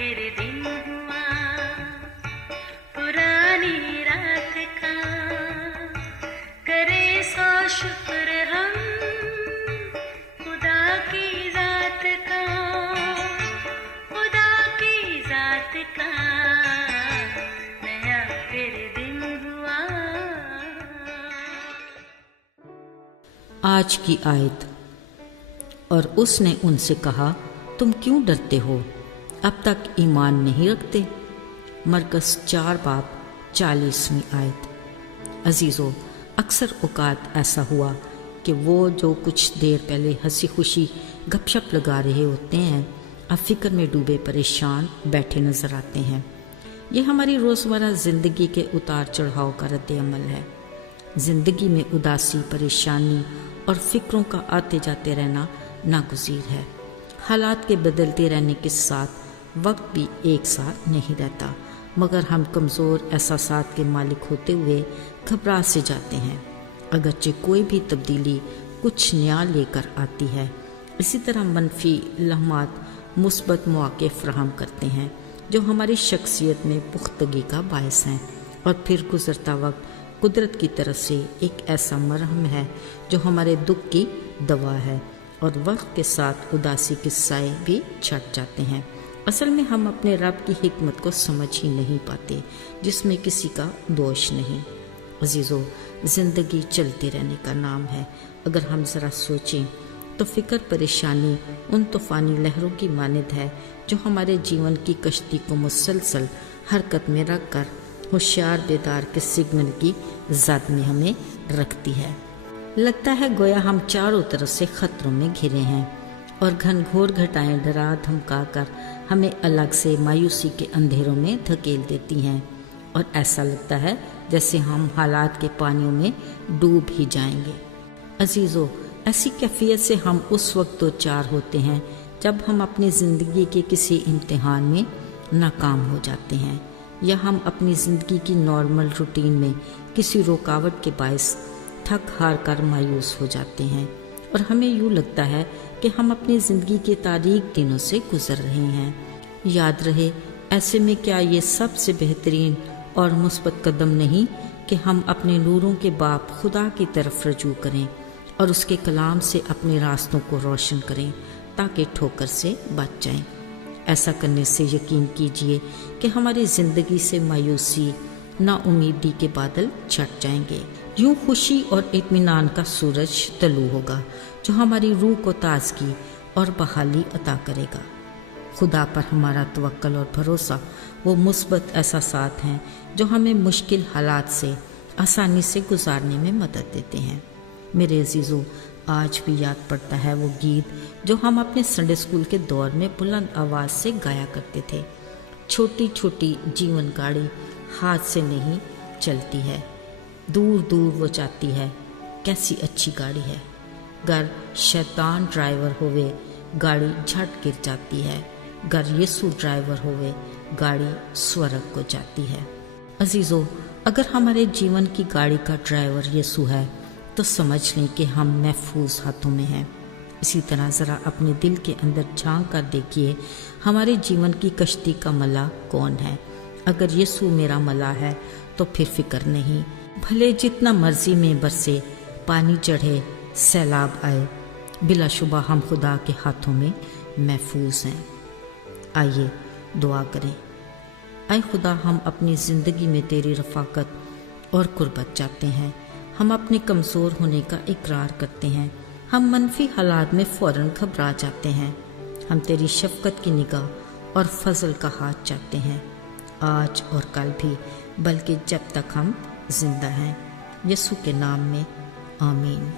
फिर दिन हुआ पुरानी रात का, करे सौ शुक्र हम खुदा की जात का, खुदा की जात का, नया फिर दिन हुआ। आज की आयत। और उसने उनसे कहा, तुम क्यों डरते हो, अब तक ईमान नहीं रखते। मरकस 4 बाब 40वीं आयत। अजीज़ों, अक्सर औकात ऐसा हुआ कि वो जो कुछ देर पहले हंसी खुशी गपशप लगा रहे होते हैं, अब फिक्र में डूबे परेशान बैठे नज़र आते हैं। ये हमारी रोज़मर्रा ज़िंदगी के उतार चढ़ाव का रद्द अमल है। ज़िंदगी में उदासी, परेशानी और फ़िक्रों का आते जाते रहना नागुज़ीर है। हालात के बदलते रहने के साथ वक्त भी एक साथ नहीं रहता, मगर हम कमज़ोर एहसासात के मालिक होते हुए घबरा से जाते हैं। अगरचे कोई भी तब्दीली कुछ नया लेकर आती है, इसी तरह मनफी लम्हात मुस्बत मौके फराहम करते हैं जो हमारी शख्सियत में पुख्तगी का बायस हैं। और फिर गुज़रता वक्त कुदरत की तरफ से एक ऐसा मरहम है जो हमारे दुख की दवा है, और वक्त के साथ उदासी के साए भी छट जाते हैं। असल में हम अपने रब की हिकमत को समझ ही नहीं पाते, जिसमें किसी का दोष नहीं। अजीज़ों, ज़िंदगी चलते रहने का नाम है। अगर हम ज़रा सोचें तो फ़िक्र परेशानी उन तूफ़ानी लहरों की मानद है जो हमारे जीवन की कश्ती को मुसलसल हरकत में रख कर होशियार बेदार के सिग्नल की ज़द में हमें रखती है। लगता है गोया हम चारों तरफ से खतरों में घिरे हैं, और घनघोर घटाएं डरा धमका कर हमें अलग से मायूसी के अंधेरों में धकेल देती हैं, और ऐसा लगता है जैसे हम हालात के पानियों में डूब ही जाएंगे। अजीज़ों, ऐसी कैफियत से हम उस वक्त दो चार होते हैं जब हम अपनी ज़िंदगी के किसी इम्तिहान में नाकाम हो जाते हैं, या हम अपनी ज़िंदगी की नॉर्मल रूटीन में किसी रुकावट के बायस थक हार कर मायूस हो जाते हैं, और हमें यूँ लगता है कि हम अपनी ज़िंदगी के तारीक दिनों से गुज़र रहे हैं। याद रहे, ऐसे में क्या ये सबसे बेहतरीन और मुस्बत कदम नहीं कि हम अपने नूरों के बाप खुदा की तरफ रजू करें और उसके कलाम से अपने रास्तों को रोशन करें ताकि ठोकर से बच जाएं। ऐसा करने से यकीन कीजिए कि हमारी ज़िंदगी से मायूसी, नाउमीदी के बादल छट जाएंगे। यूँ खुशी और इत्मीनान का सूरज तलू होगा जो हमारी रूह को ताजगी और बहाली अता करेगा। खुदा पर हमारा तवक्कल और भरोसा वो मुस्बत एहसासात हैं जो हमें मुश्किल हालात से आसानी से गुजारने में मदद देते हैं। मेरे अजीज़ों, आज भी याद पड़ता है वो गीत जो हम अपने संडे स्कूल के दौर में बुलंद आवाज़ से गाया करते थे। छोटी छोटी जीवन गाड़ी हाथ से नहीं चलती है, दूर दूर वो जाती है, कैसी अच्छी गाड़ी है। गर शैतान ड्राइवर होवे गाड़ी झट गिर जाती है, गर यीशु ड्राइवर होवे गाड़ी स्वर्ग को जाती है। अजीज़ों, अगर हमारे जीवन की गाड़ी का ड्राइवर यीशु है तो समझ लें कि हम महफूज हाथों में हैं। इसी तरह ज़रा अपने दिल के अंदर झांक कर देखिए, हमारे जीवन की कश्ती का मला कौन है। अगर यीशु मेरा मला है तो फिर फिक्र नहीं, भले जितना मर्जी में बरसे पानी चढ़े सैलाब आए, बिलाशुबा हम खुदा के हाथों में महफूज हैं। आइए दुआ करें। आए खुदा, हम अपनी ज़िंदगी में तेरी रफ़ाकत और कुर्बत चाहते हैं। हम अपने कमज़ोर होने का इकरार करते हैं। हम मनफी हालात में फ़ौरन घबरा जाते हैं। हम तेरी शफ़क़त की निगाह और फजल का हाथ चाहते हैं, आज और कल भी, बल्कि जब तक हम जिंदा हैं। यीशु के नाम में आमीन।